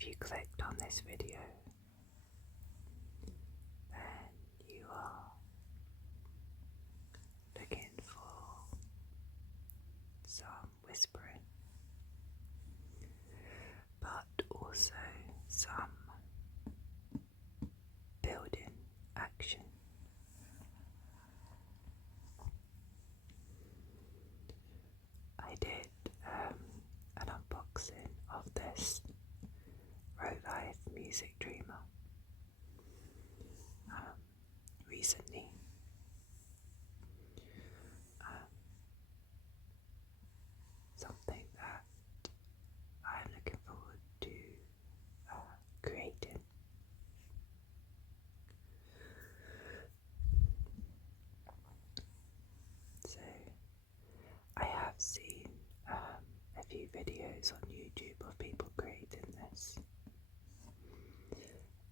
if you clicked on this video, then you are looking for some whispering, but also some building action. I did an unboxing of this Rolife music dreamer recently. Something that I'm looking forward to creating. So I have seen a few videos on YouTube of people creating this.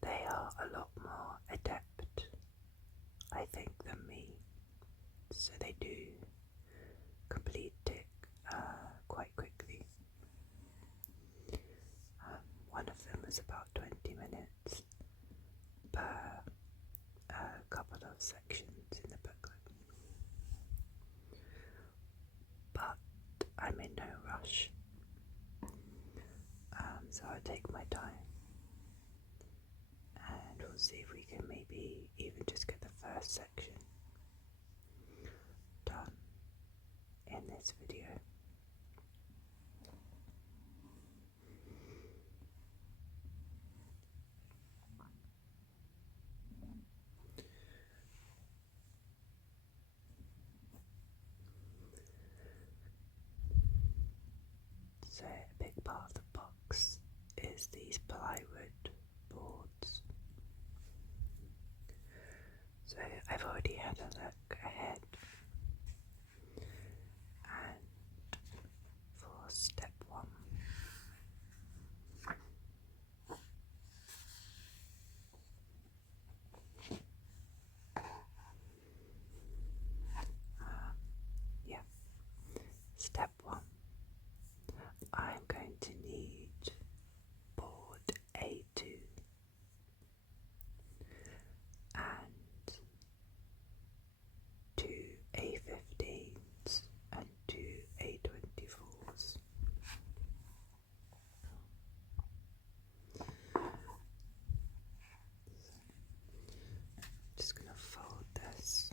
They are a lot more adept, I think, than me, so they do complete it quite quickly. One of them is about 20 minutes per couple of sections in the booklet. But I'm in no rush, so I'll take my time and we'll see if we can maybe even just get the first section done in this video. So a big part of the box is these plywood boards. So I've already had a look ahead, and for step 1, step 1, I'm going to need board A2 and 2 A15s and 2 A24s. Just going to fold this.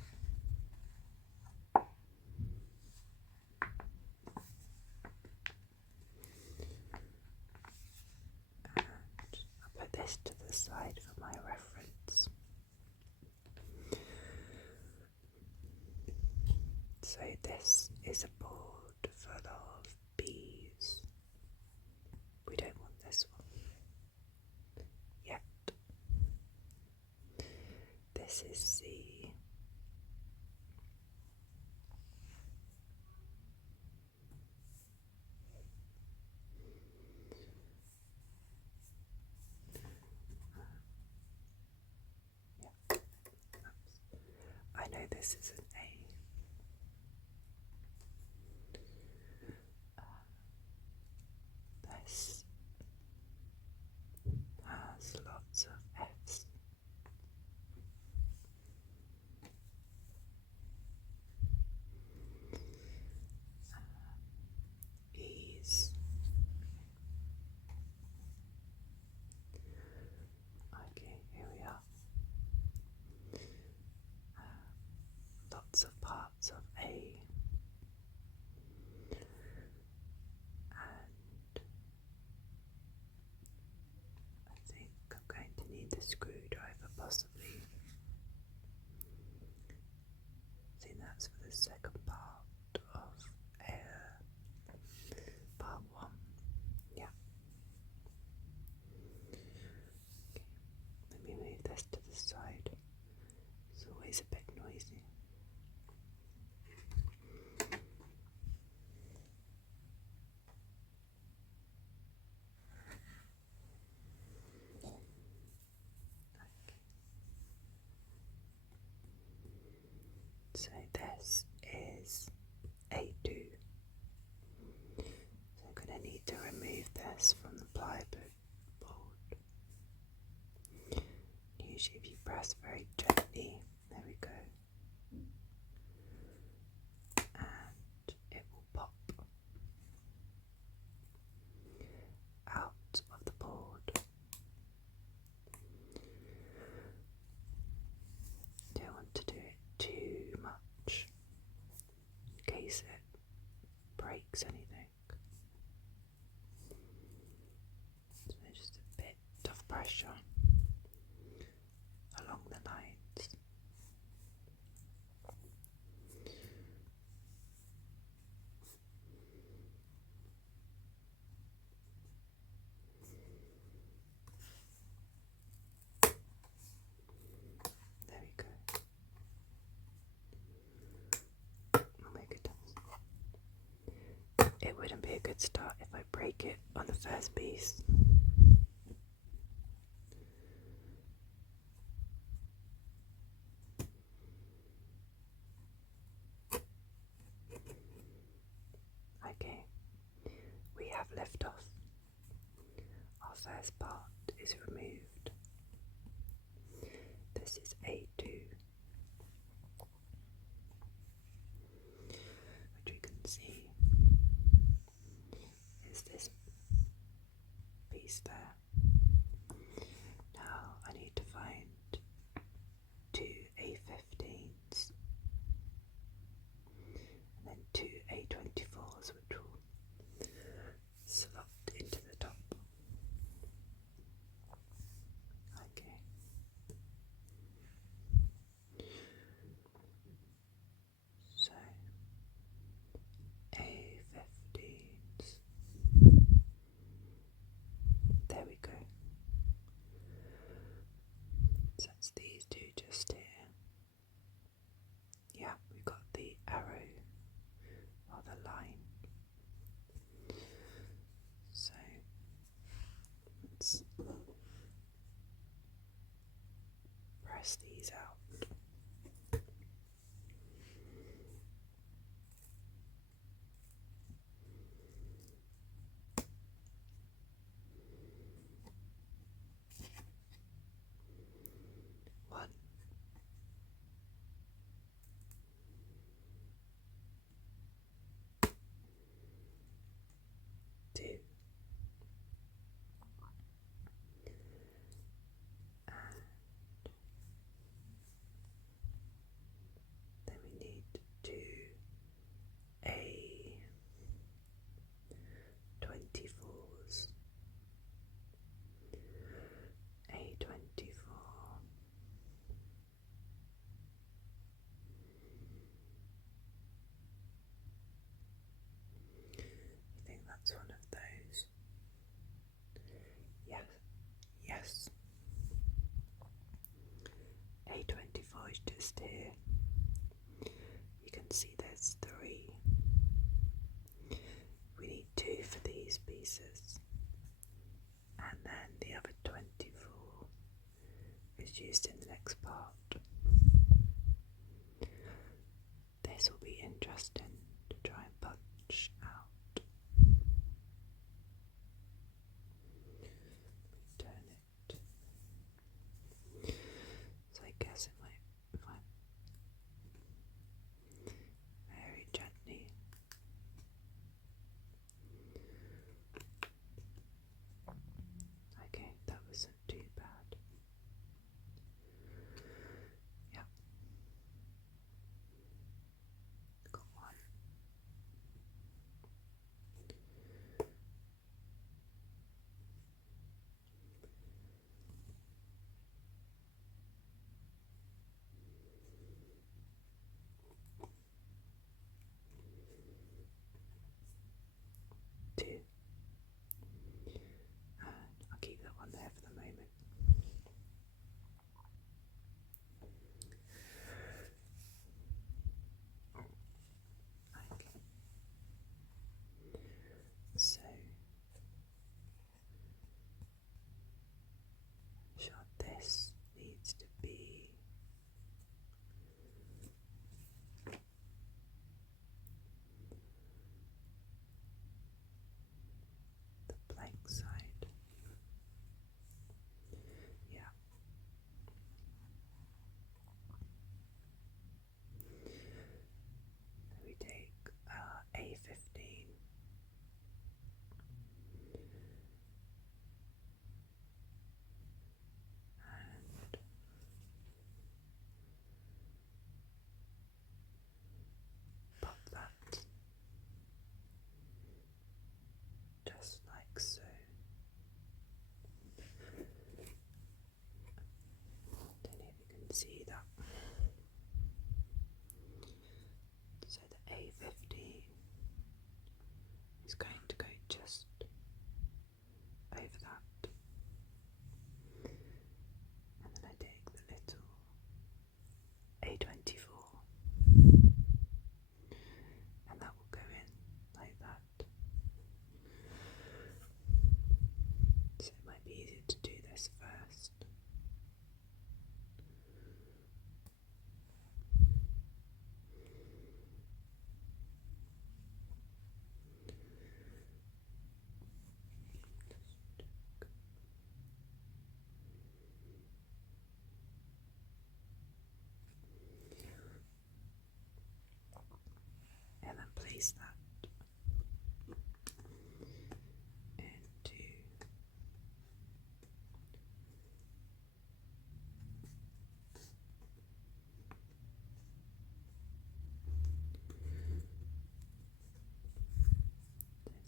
And I'll put this to the side for my reference. So this is a board full of bees. We don't want this one yet. This is C. I know this is an A. This has lots of F's. E's. Okay, here we are. Lots of parts of A, and I think I'm going to need the screwdriver possibly. I think that's for the second part of part 1. Yeah. Okay. Let me move this to the side. It's always a bit noisy. So this is A2. So I'm going to need to remove this from the plywood board. good start if I break it on the first piece. Okay, we have liftoff. Our first part is removed. This is A2, which we can see is this piece there. Now I need to find two A15s and then two A24s, which will slot into the top. Okay. So A15s. There we go. So that's these two just here. Yeah, we've got the arrow or the line. So let's press these out. One, two, and then we need two A24s. A24. I think that's one of those. Yes, yes. A24 is just here. You can see there's three. We need two for these pieces. And then the other 24 is used in the next part. This will be interesting to try and punch out. Turn it. So I guess it might, if I very gently. Okay, that wasn't too bad. Yep. Got one. Two. And I'll keep that one there for the moment. Okay. So this needs to be the blank side. place that into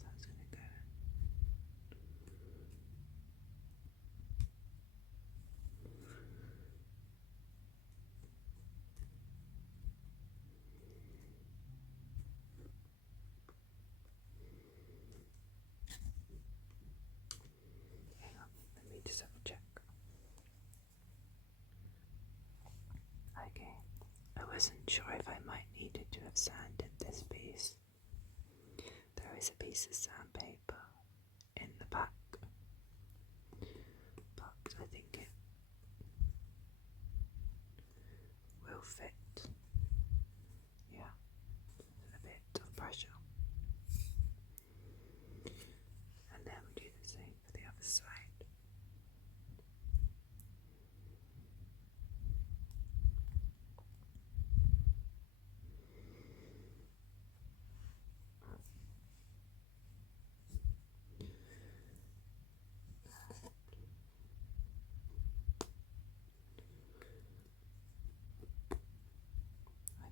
that's going to go. Hang on, let me just have a check. Okay, I wasn't sure if I might needed to have sanded this piece. There is a piece of sandpaper in the back, but I think it will fit. Yeah, a bit of pressure. And then we do the same for the other side.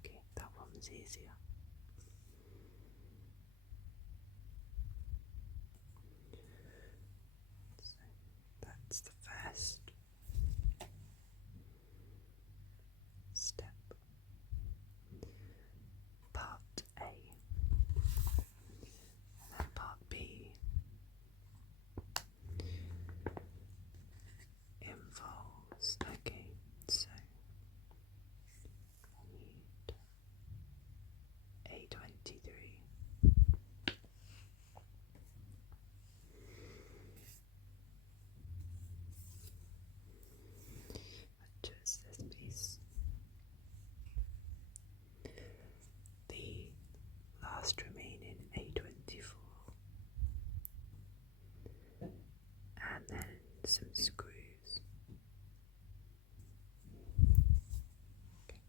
Okay, that one was easier. So that's the first step. Part A. And then part B involves, okay, so I need A23. Which is this piece. The last remaining A24. And then some screws. Okay.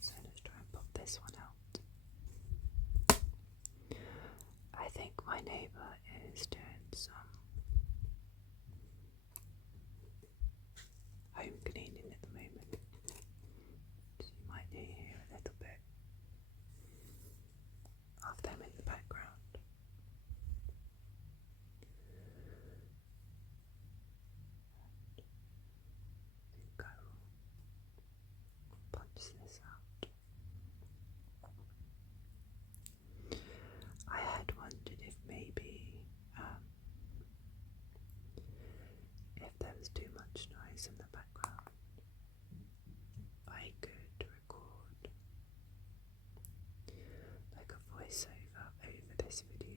So let's try and pop this one out. I think my neighbour is doing some home cleaning at the moment. So you might hear a little bit of them in the background. I think I will punch this out. I had wondered if maybe if there was too much noise in the background, I could record like a voiceover over this video.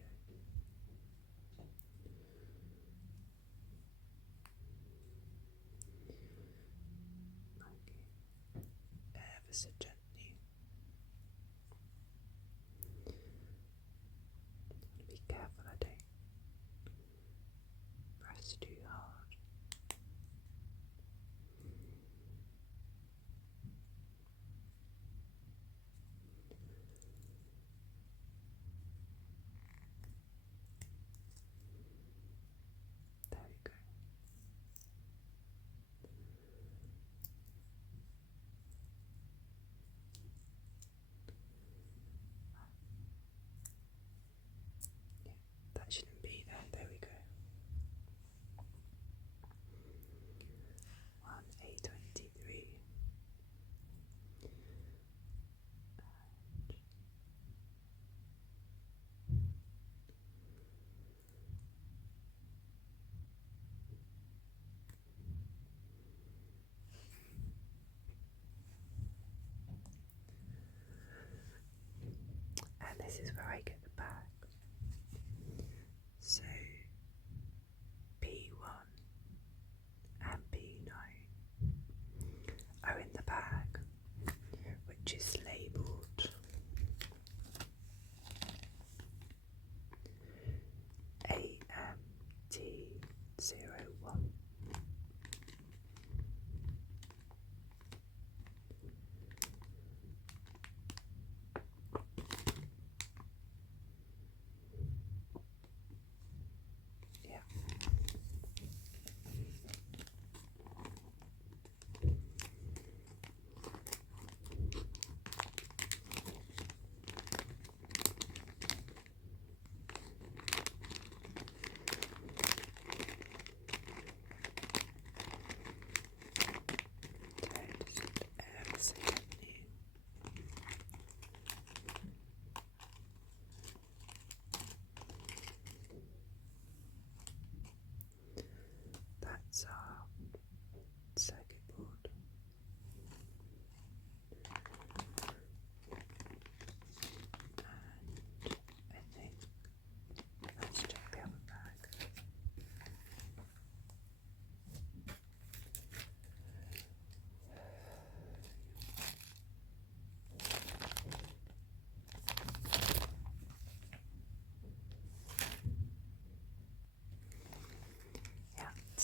Okay, ever so gently. Be careful I don't press too hard. There we go.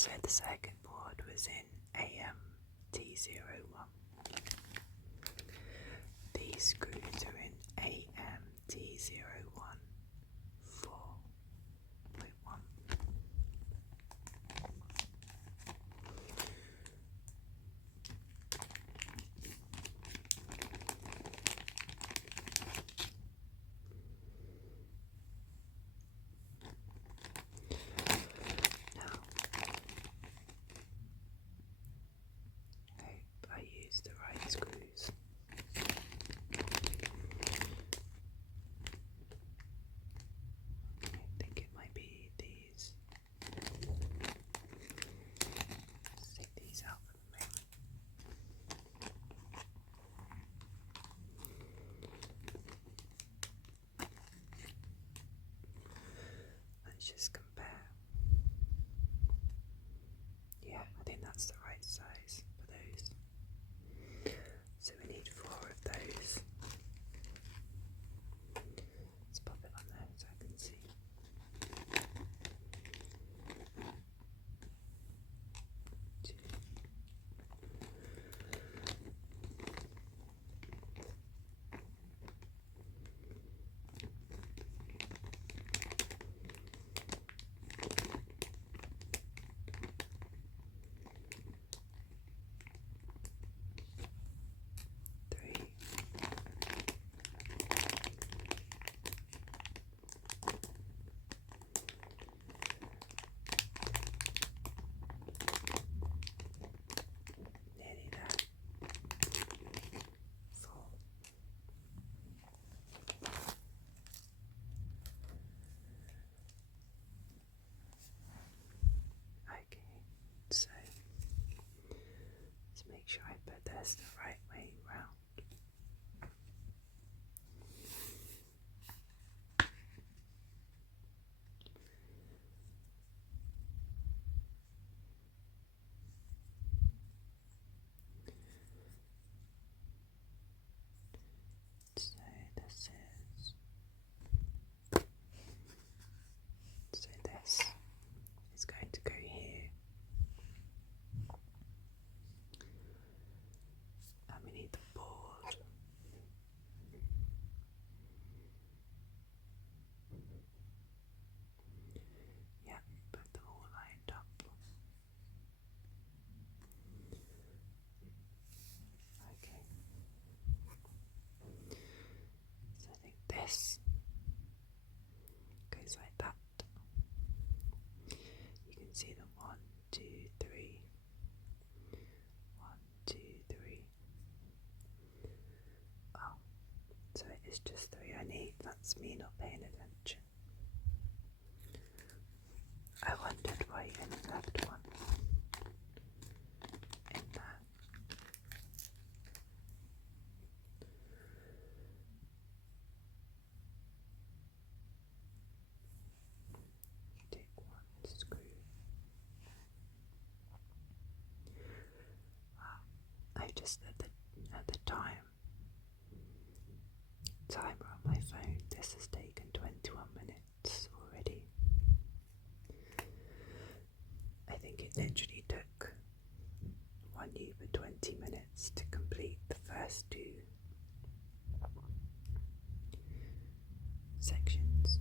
So the second board was in AMT01. These screws are in AMT01 4.1. Now, I hope I use the right screws. I think it might be these. Let's take these out for the moment. Let's just compare. Yeah, I think that's the right size for those. So we need 4 of those. Let's pop it on there so I can see. 2. 3. Nearly there. 4. Okay, so let's make sure I put this the right way round. So this is going to go here, and we need the board. Yeah, put them all lined up. Okay. So I think this goes like that. You can see the 1, 2, 3. 1, 2, 3. Oh, so it is just 3 I need. That's me not paying attention. I wondered why you only left 1 in there. Take 1 screw. I just at the timer on my phone, this has taken 21 minutes already. I think it literally took one Uber 20 minutes to complete the first 2 sections.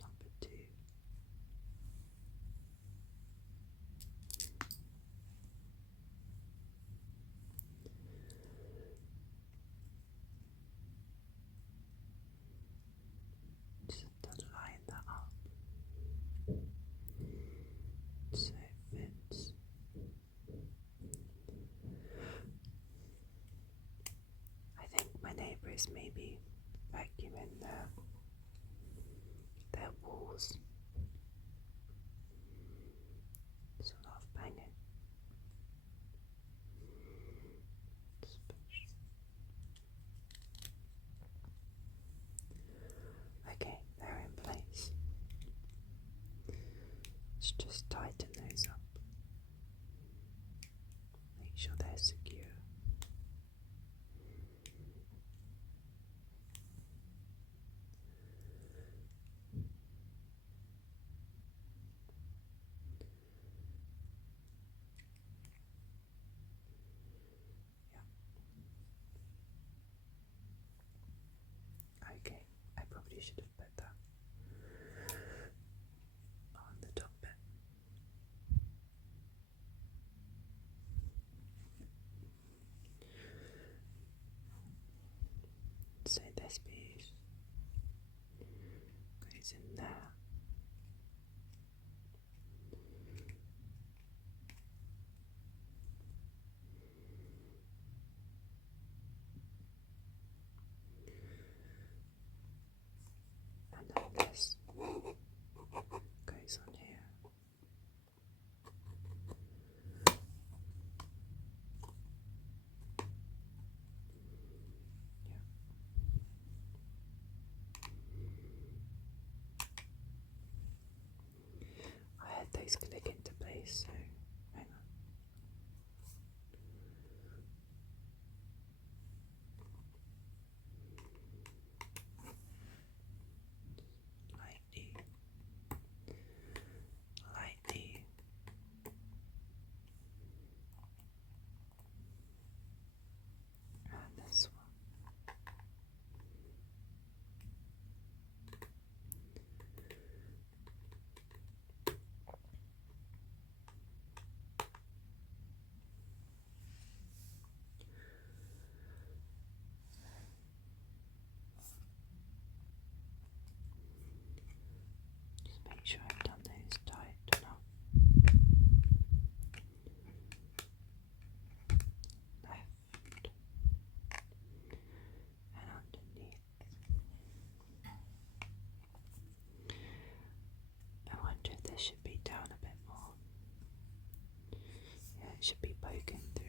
Number 2. Just to line that up so it fits. I think my neighbour is maybe vacuuming their walls. There's a lot of banging. Just push. Okay, they're in place. Let's just tighten those up. Make sure they're secure. probably should have put that on the top bit. So this piece goes in there. And then this goes on here. I had those click into place, so hang on. Lightly, and this one. Just make sure I've done those tight enough. Left and underneath. I wonder if this should be down a bit more. Yeah, it should be poking through.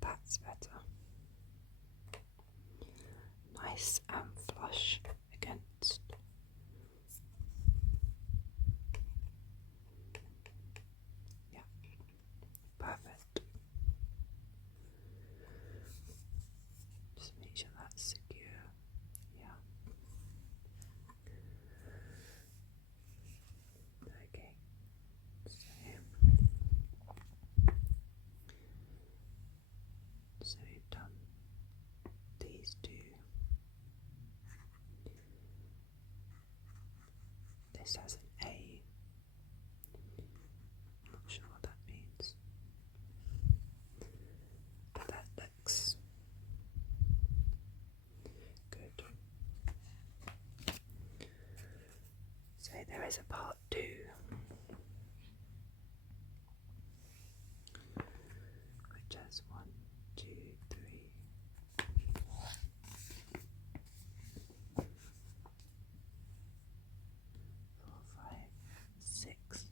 That's better. Nice and flush against. Yeah, perfect. Just make sure that's secure. Yeah. Okay. So we've done these two. This has an A. Not sure what that means. But that looks good. So there is a part 2. Which has 1, 2, 3, 4, 5, 6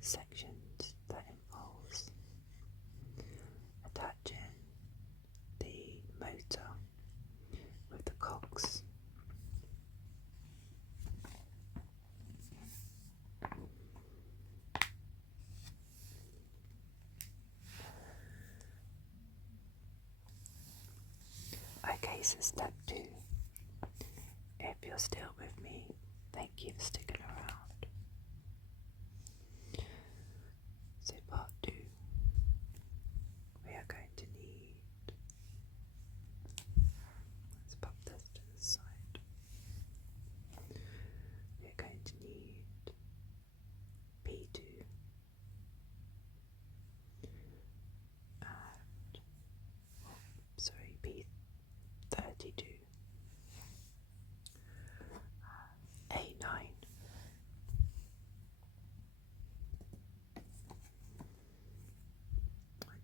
sections that involves attaching the motor with the cogs. Okay, so step 2. If you're still with me, thank you for sticking around. So part 2, we are going to need, let's pop this to the side. We are going to need P2 and, P32, A9,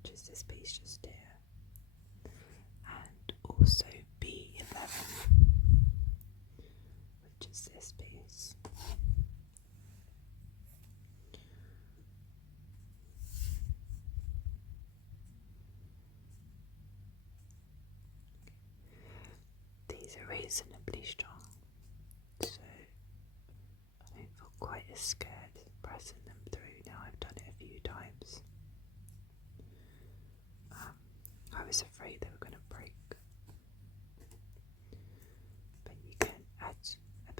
which is this piece just here, and also B11, which is this piece. These are reasonably strong, so I don't feel quite as scared pressing them through now I've done it a few times. I was afraid they were going to break, but you can add a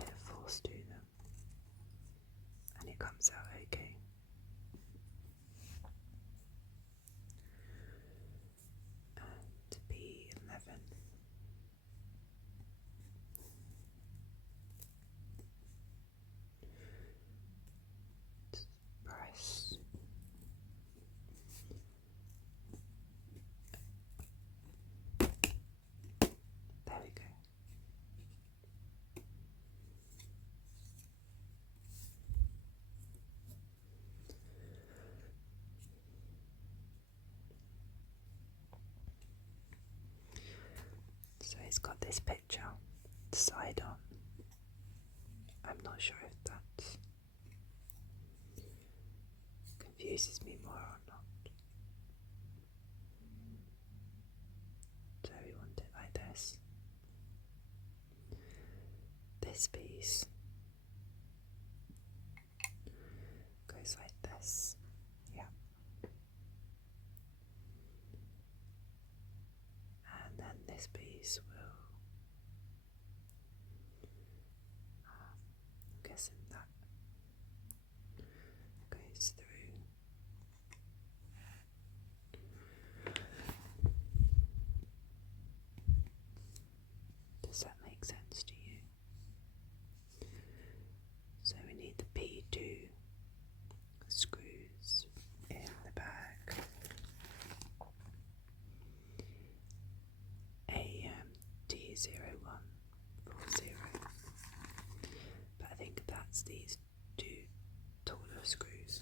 this picture, side on. I'm not sure if that confuses me more or not. So we want it like this. This piece goes like this. Yeah. And then this piece will, I'm guessing that goes through. Does that make sense to you? So we need the P2 screws in the back. AMT0140. But I think that's these two taller screws.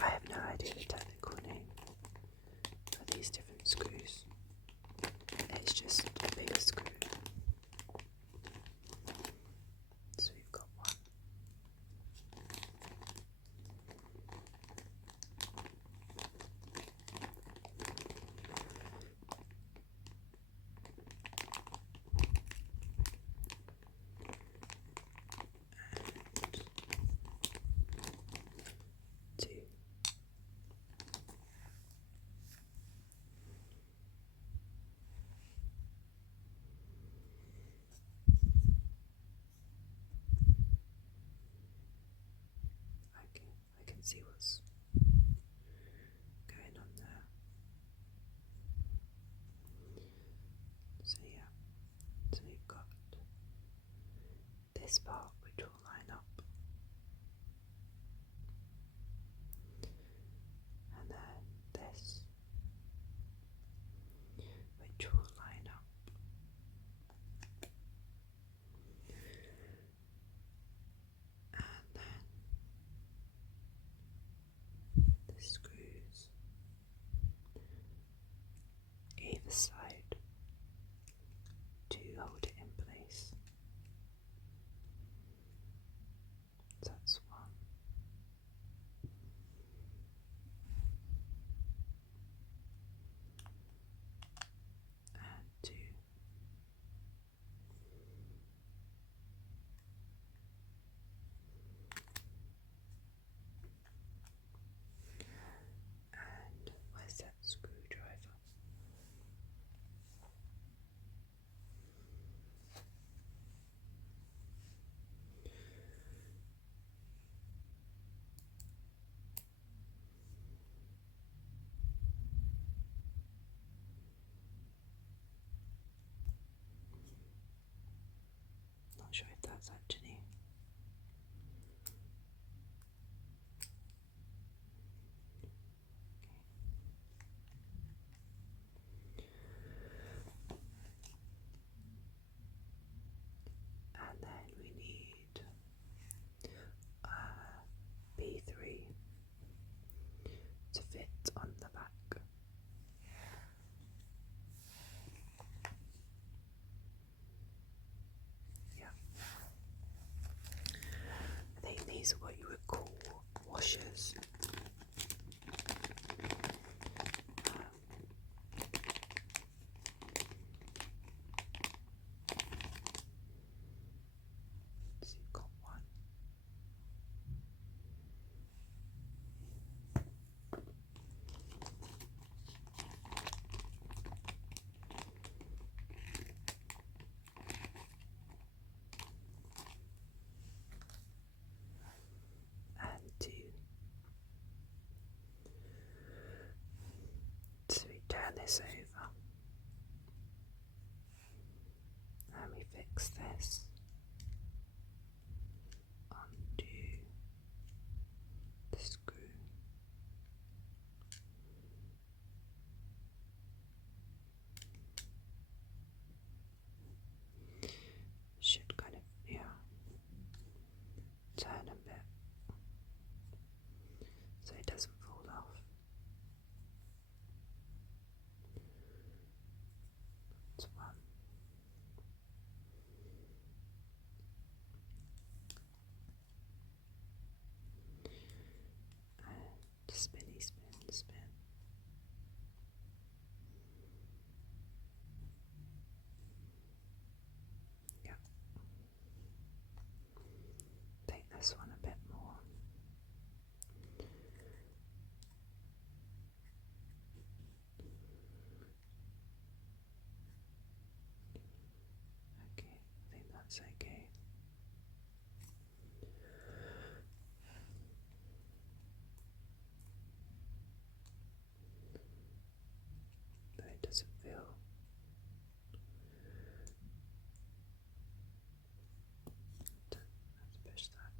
I have no idea the technical name for these different screws. It's just a bigger screw. So we've got one. And two. Okay, I can see what's going on there. So yeah, so we've got this part which will line up, and then this which will line up, and then the screws either side to hold it in place. That's one. And two. And where's that screwdriver? Not sure if that's actually. And then we need B3 to fit on the back. Yeah. That's okay. Though it doesn't feel. Let's push that.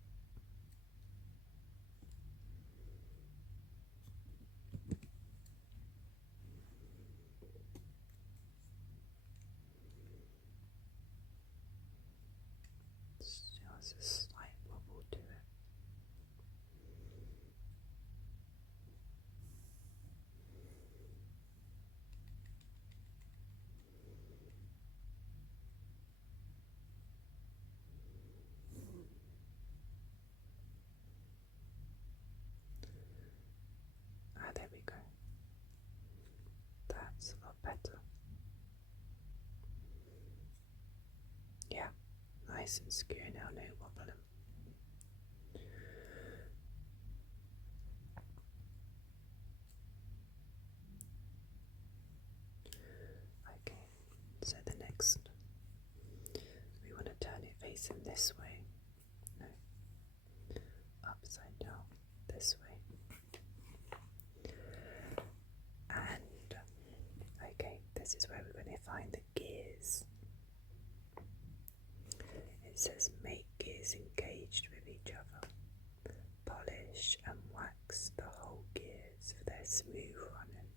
Still has a slight wobble to it. Ah, there we go. That's a lot better. Yeah, nice and secure now, no wobbling. Okay, so the next, we want to turn it facing this way. No, upside down, this way. And, okay, this is where we're going to find the gears. It says make gears engaged with each other. Polish and wax the whole gears for their smooth running.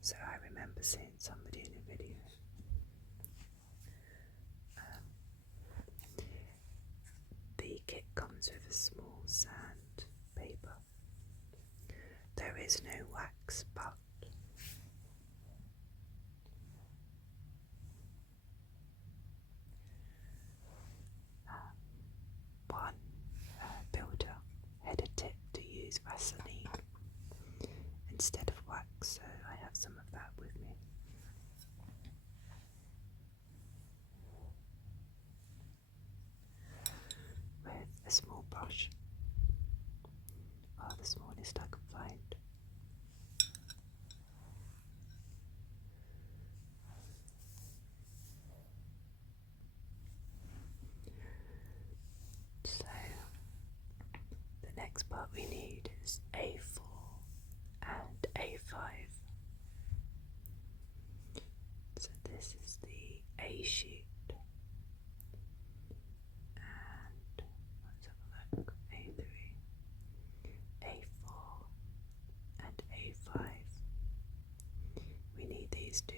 So I remember seeing somebody in a video. The kit comes with a small sand paper. There is no wax, but one builder had a tip to use Vaseline instead of wax, so I have some of that with me. With a small brush, the smallest I can find. So the next part we need is A4 and A5. So this is the A sheet, and let's have a look. A3, A4 and A5. We need these two.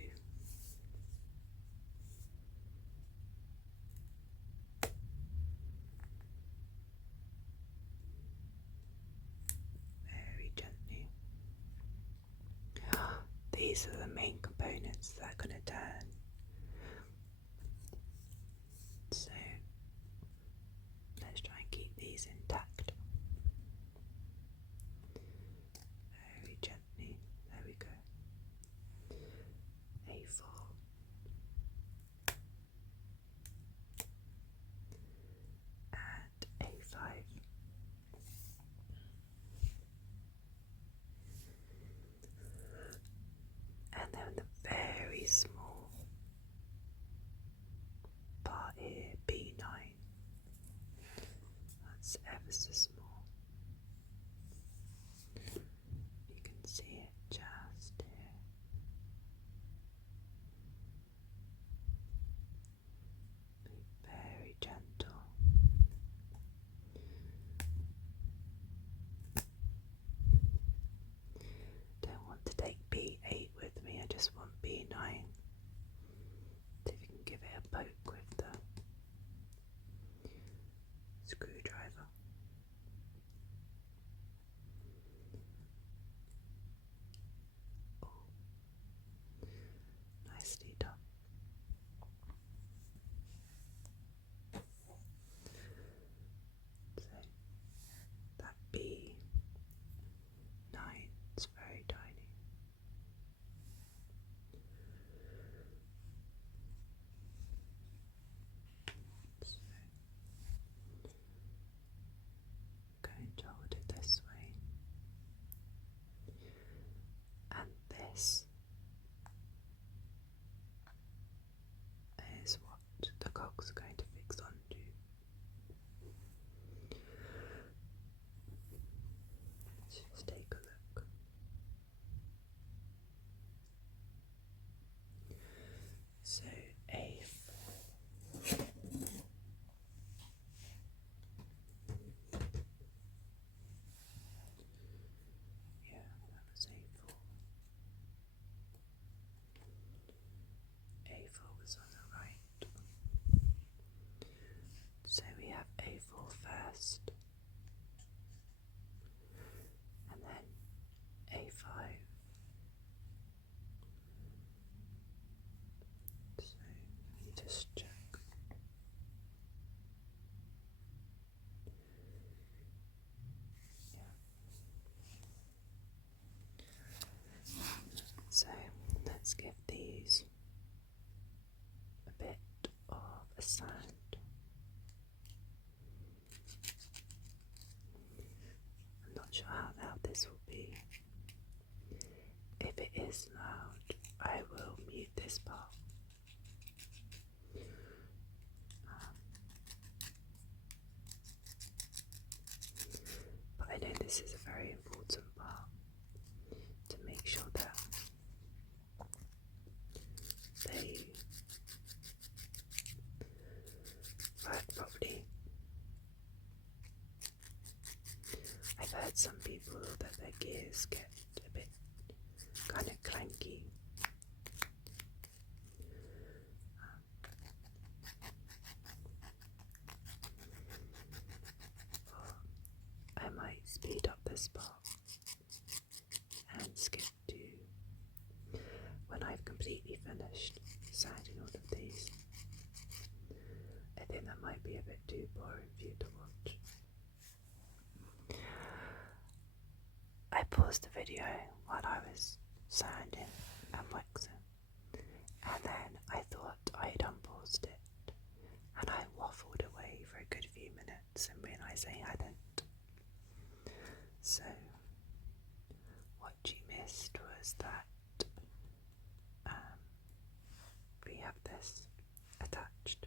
Very gently. These are the main components that are going to turn. So let's try and keep these intact. Very gently. There we go. A4 and A5. And then the very small part here, B9. That's ever so small. You can see it just here. Be very gentle. Don't want to take B8 with me, I just want B9. See if you can give it a poke with the screwdriver. A4 first, and then A5. So let me just check. So let's give these a bit of a sand. I'm not sure how loud this will be. If it is loud, I will mute this part. But I know this is a very important part to make sure that they work properly. I've heard some people that their gears get a bit kind of clanky. I might speed up this part and skip to when I've completely finished sanding all of these. I think that might be a bit too boring for you to watch. I paused the video while I was sanding and waxing, and then I thought I'd unpaused it, and I waffled away for a good few minutes and realised I hadn't. So what you missed was that we have this attached.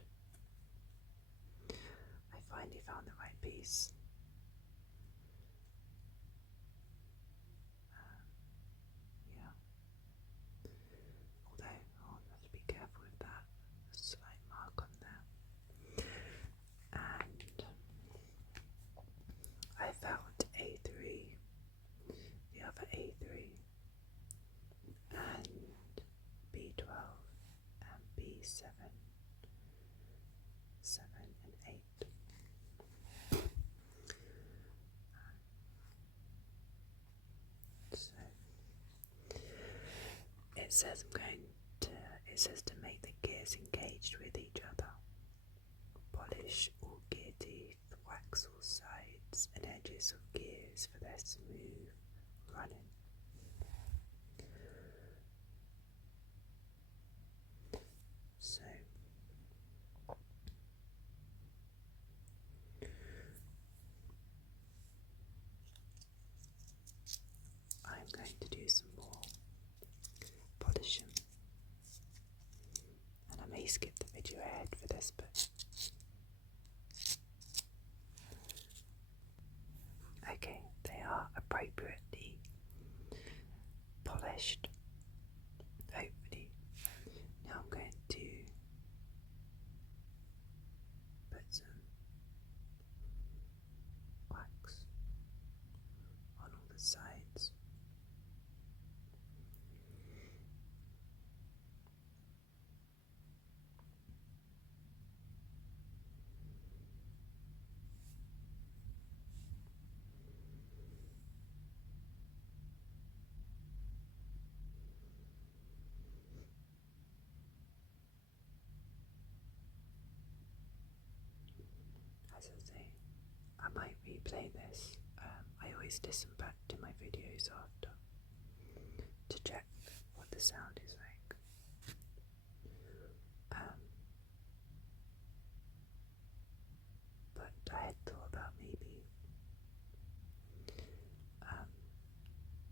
I finally found the right piece. Yeah. Although I'll have to be careful with that slight mark on there. And I found A3, the other A3, and B12 and B7, 7 and 8. So it says it says to make the gears engaged with each other. Polish all gear teeth, wax all sides and edges of gears for their smooth running. So I'm going to do some more polishing, and I may skip the video ahead for this, but okay, they are appropriately polished, hopefully. Now I'm going to put some wax on all the sides. As I say, I might replay this. I always listen back to my videos after to check what the sound is like. But I had thought about maybe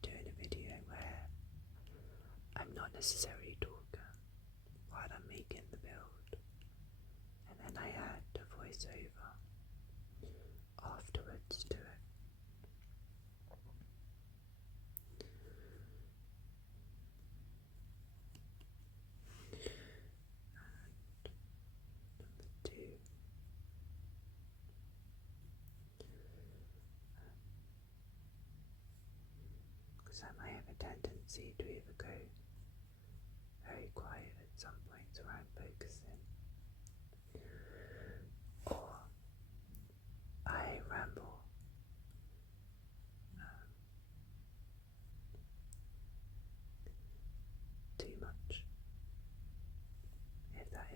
doing a video where I'm not necessarily talking while I'm making the build, and then I add a voiceover afterwards to it. And number 2, because I might have a tendency to either go very quiet at some points where I'm focusing, or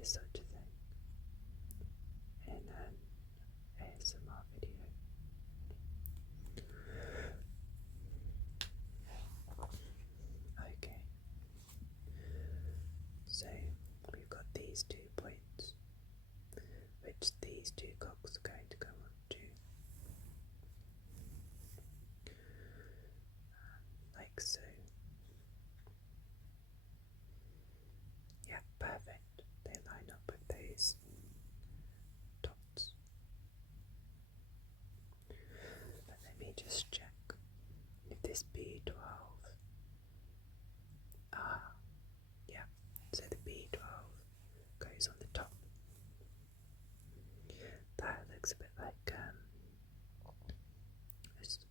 is such a thing in an ASMR video. Okay, so we've got these 2 points, which these 2 cogs are going to go on to, like so. Yeah, perfect. They line up with those dots. But let me just check if this B12. Yeah, so the B12 goes on the top. That looks a bit like an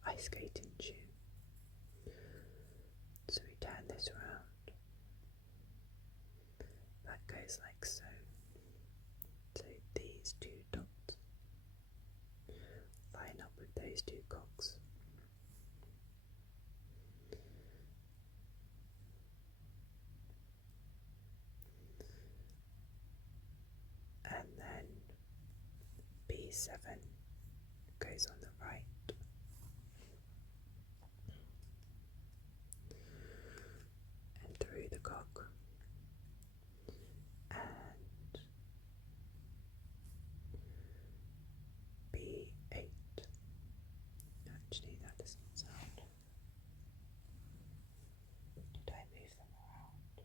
ice skating shoe. So we turn this around. That goes like so. So these 2 dots line up with those 2 cogs. And then B7 goes on the right. And through the cog. And B8. Actually, that doesn't sound. Did I move them around?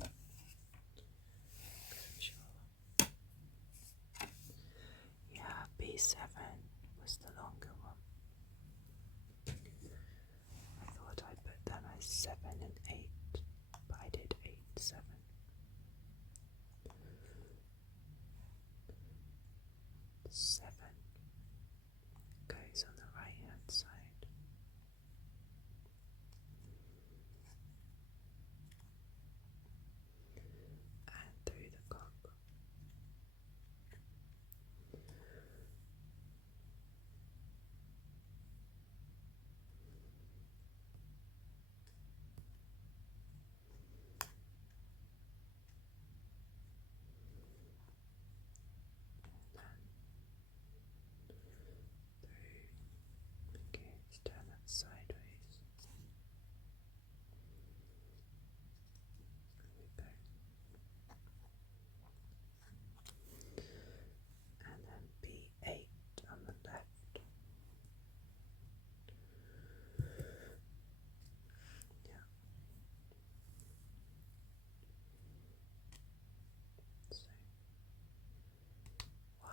I'm sure. Yeah, B7 was the longer one. I thought I put them as 7 and 8, but I did 8, 7. 7 goes on the right hand side. And through the cog. Okay, let's turn that sideways. There we go. And then B8 on the left. Yeah. So 1,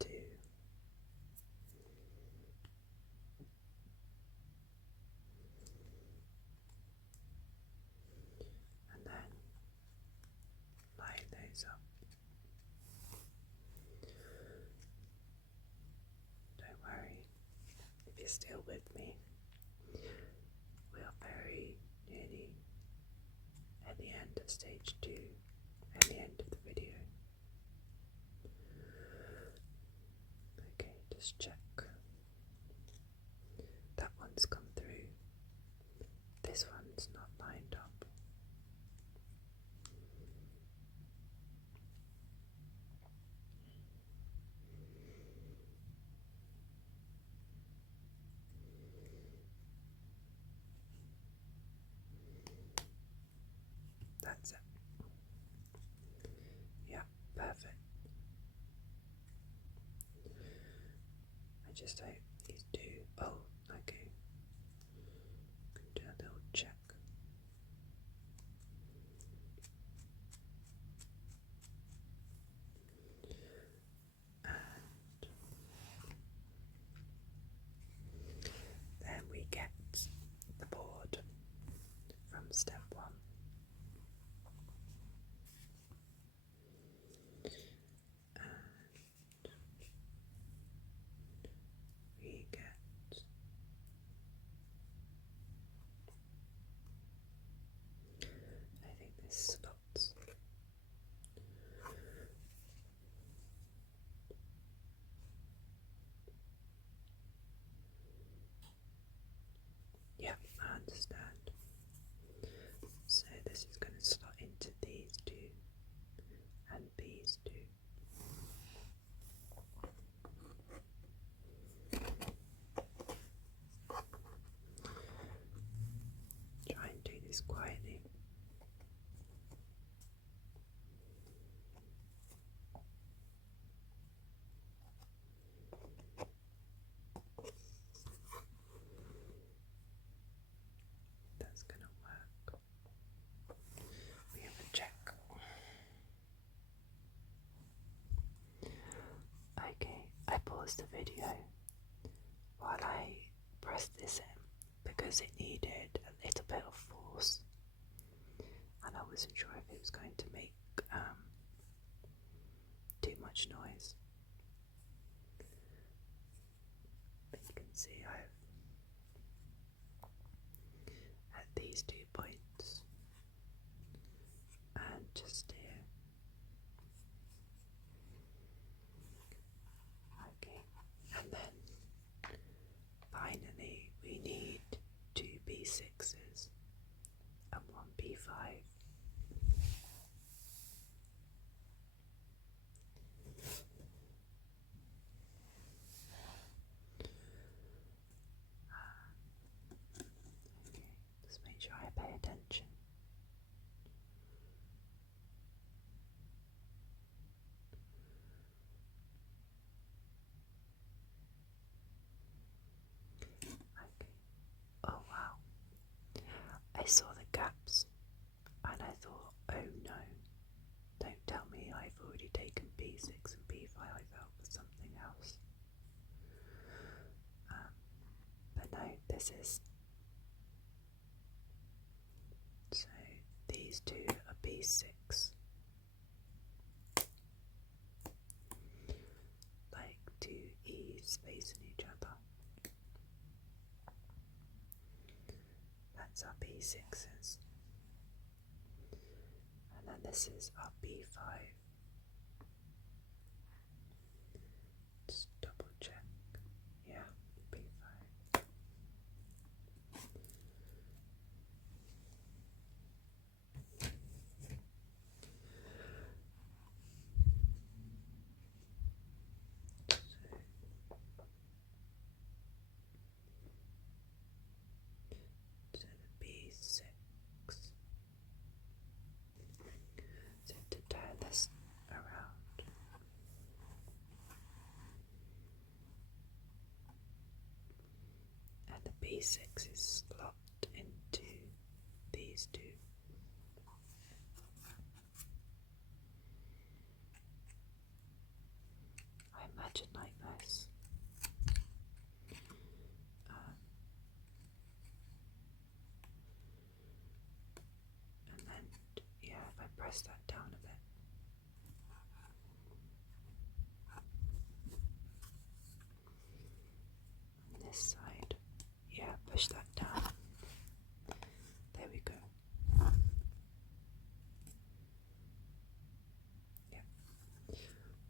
2, and then line those up. Don't worry if you're still with me. We are very nearly at the end of stage 2 and the end of the video. Okay, just check. That one's come through. This one's not lined up. That's it. Yeah, perfect. I just hope these do. Oh, okay. Can do a little check. And then we get the board from step 1. And we these quietly. That's gonna work. We have a check. Okay, I paused the video while I pressed this in because it needed a little bit of force, and I wasn't sure if it was going to make too much noise. But you can see I've at these 2 points and just here. Okay, and then finally we need 2 B6s and 1 B5. Okay, just make sure I pay attention. Okay. Oh wow. I saw the gaps and I thought, oh no, don't tell me I've already taken B6 and B5 out for something else. But no, this is. So these 2 are B6. Like 2 E's facing each other. That's our B6s. And then this is our B5. Just double check. Yeah, B5. So the B6. So to turn this around, and the B6 is locked into these 2. I imagine like this. And then, yeah, if I press that down a bit. On this side, yeah, push that down. There we go. Yeah.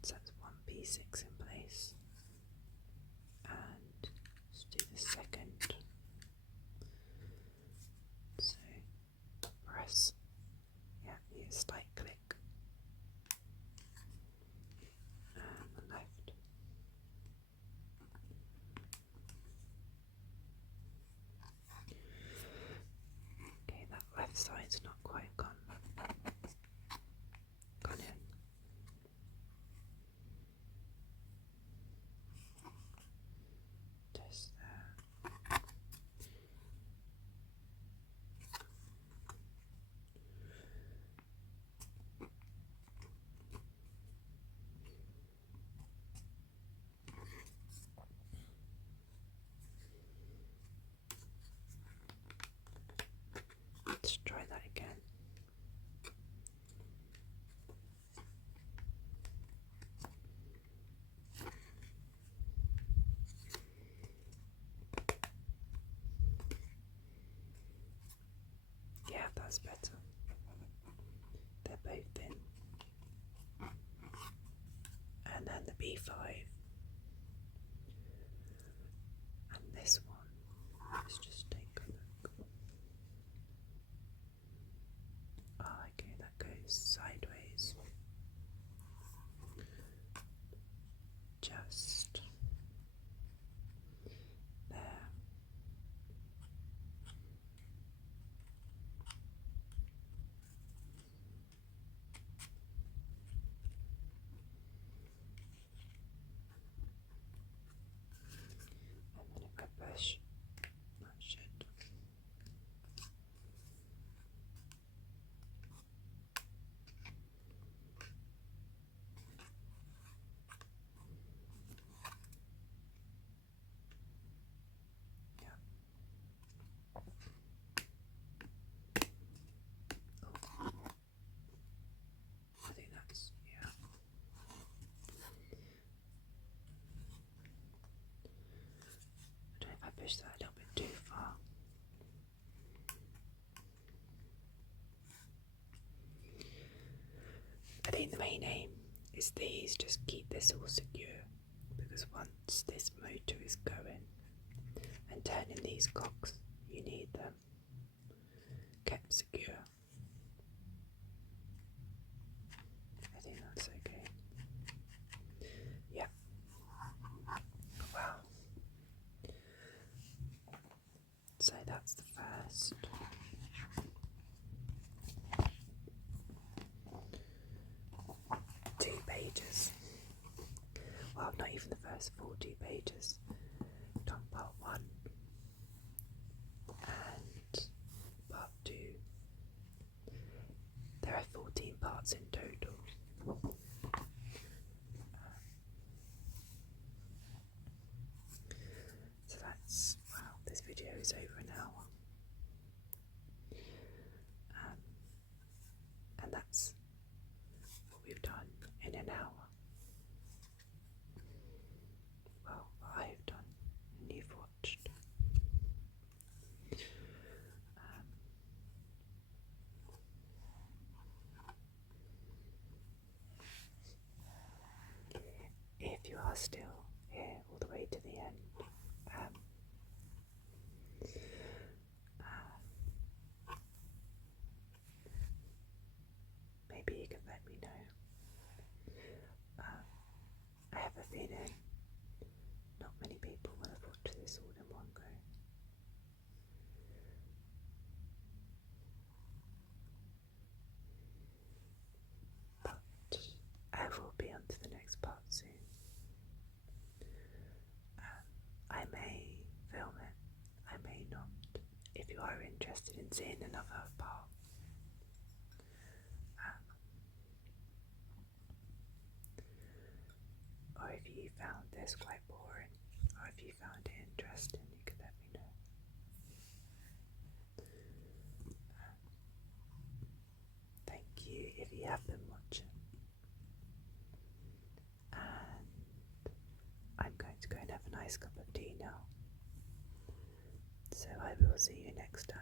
So that's 1 B6 in place. And let's do the second. So press. Yeah, a slight click. And the left. Okay, that left side's not quite gone in. Just there. Let's try that again. Yeah, that's better. They're both in. And then the B5. And this one. Let's just take a look. Oh, okay, that goes sideways. Just there. pushed that a little bit too far. I think the main aim is these just keep this all secure, because once this motor is going and turning these cogs, you need them kept secure. I think that's okay. Yep. Wow. So that's the first. Two pages. Well, not even the first 40 pages. Done part 1 and part 2. There are 14 parts in total. So that's, wow, this video is over an hour. And that's what we've done in an hour. Well, I've done and you've watched. If you are still here all the way to the end, maybe you can let me know. I have a feeling not many people will have watched this all in one go. But I will be on to the next part soon. I may film it, I may not. If you are interested in seeing another part, or if you found this quite boring, or if you found it interesting, you could let me know. Thank you if you have been watching. And I'm going to go and have a nice cup of tea now. So I will see you next time.